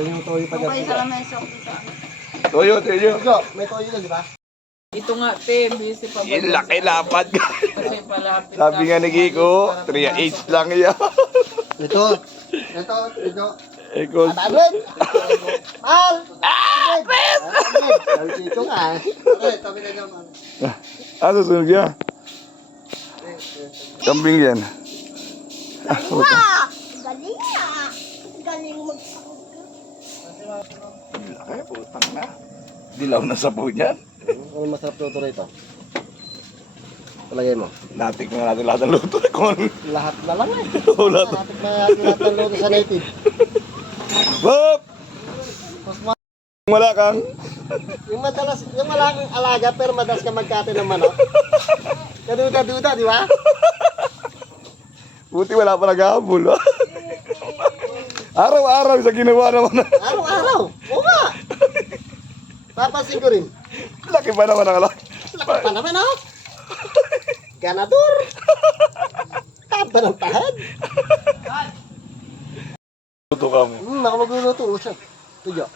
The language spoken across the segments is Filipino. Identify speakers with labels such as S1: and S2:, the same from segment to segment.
S1: Ito yung toyo pa
S2: Okay,
S1: dyan.
S2: sa ko sa ano.
S3: Toyo, toyo.
S1: Tigo, may toyo na, di ba?
S4: Ito nga, te, busy pa ba?
S3: Yung laki lapad.
S4: Kasi palapit
S3: Sabi nga ni Kiko, 3H lang yan.
S1: Ito. Ito, ito.
S3: Eko,
S1: Alvin! Mal! Alvin! Alvin! Sabi nga. Okay, tabi na naman.
S3: ah, susunog yan. Kambing yan.
S2: Wow! Galing nga! Galing mag
S3: Laki, putang na. Dilaw na sabaw niyan.
S1: Ano masarap luto rito? Palagay mo.
S3: Natik na natin lahat ng luto. Kung ano.
S1: Lahat na lang eh.
S3: To.
S1: Lahat na lahat ng luto sa native.
S3: Bob!
S1: Mas ma-
S3: Wala kang.
S1: yung madalas, yung wala kang alaga pero madalas ka magkate ng manok. Kaduda-duda, di ba?
S3: Buti wala pa naghahabol. ah. Araw-araw sa ginawa naman.
S1: Araw-araw. Papansin ko rin.
S3: Laki pa naman ang alak.
S1: Laki pa naman ako. Ganador. Taba ng tahad.
S3: Luto ka mo.
S1: Hmm, ako magluluto. Usap. Tuyo.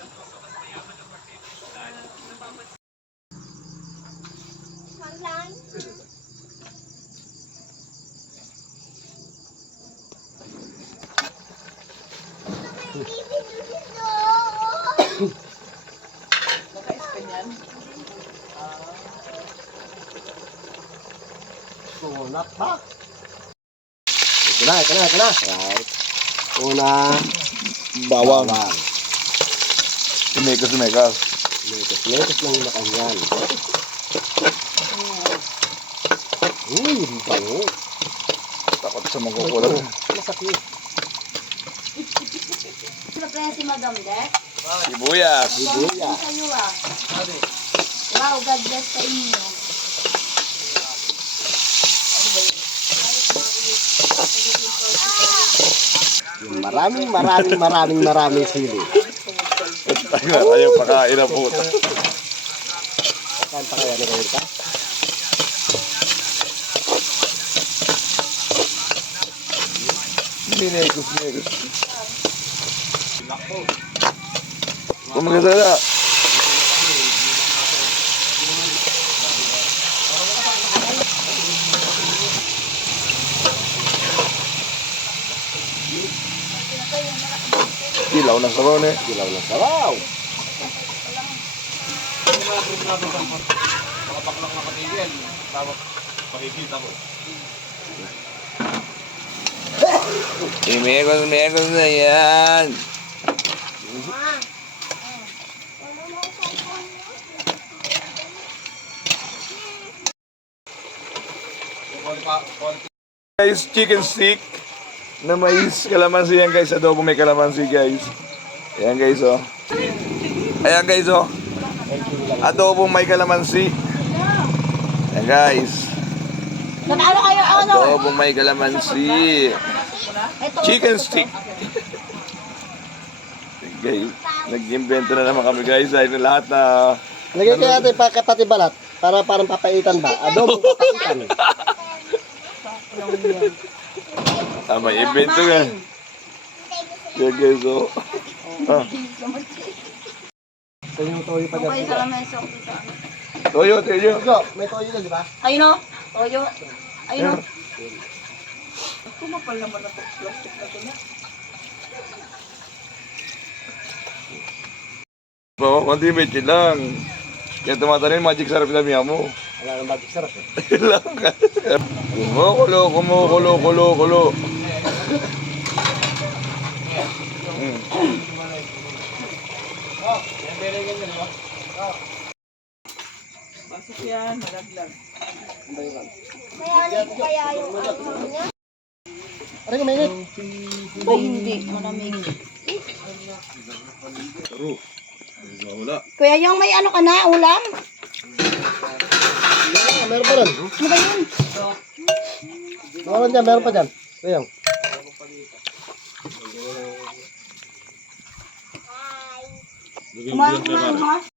S1: Sunat ba? Ito na, ito na, ito na. Right. Una,
S3: Bawang.
S1: bawang.
S3: Sumikas, sumikas.
S1: Letos, letos lang yung nakanyan. Uy, ang bango.
S3: Takot sa mangkukulat.
S1: Masakit.
S2: Sila kaya si Madam Dek?
S3: Sibuyas.
S1: Sibuya.
S2: Sa iyo ah. Wow, God bless sa inyo.
S1: Yung Maraming, maraming, maraming, maraming sili.
S3: Ayaw, ayaw pakain na puta.
S1: Saan pa kaya na kayo ka?
S3: Kung magkasala. Ilaw na sabaw na eh.
S1: Dilaw na sabaw.
S3: Imekos, imekos na yan. Guys, chicken stick na mais, kalamansi yan guys. Adobo may kalamansi guys. Ayan guys oh. Ayan guys oh. Adobo may kalamansi. Ayan guys.
S2: Nag-ano kayo ano?
S3: Adobo may kalamansi. Chicken stick. guys, nag-invento na naman kami guys dahil lahat na
S1: Lagay kaya natin pa kapati balat para parang papaitan ba? Adobo papaitan.
S3: ah, may invento nga. Yan guys oh. Ah,
S1: Ito yung toyo pa
S2: Okay,
S1: dyan.
S2: sa lamesa ko sa ano.
S3: toyo, toyo.
S1: Tigo, may toyo na, di ba?
S2: Ayun o. Toyo. Ayun o.
S4: Kumapal naman na ito. Plastic na ito na.
S3: Oo, konti bitchin lang. Yan tumatanin, magic sarap na miya mo.
S1: Wala nang magic sarap eh.
S3: lang ka. Kumukulo, kumukulo, kulo,
S4: Pasok yan, malaglag.
S2: Kaya ko kaya yung ano niya.
S1: Aray ko, mainit.
S2: Hindi. Malamig. Kuya, yung may ano ka na, ulam?
S1: Meron pa rin.
S2: Ano ba yun?
S1: Meron dyan, meron pa dyan. Ayun.
S2: Kumain kumain ha?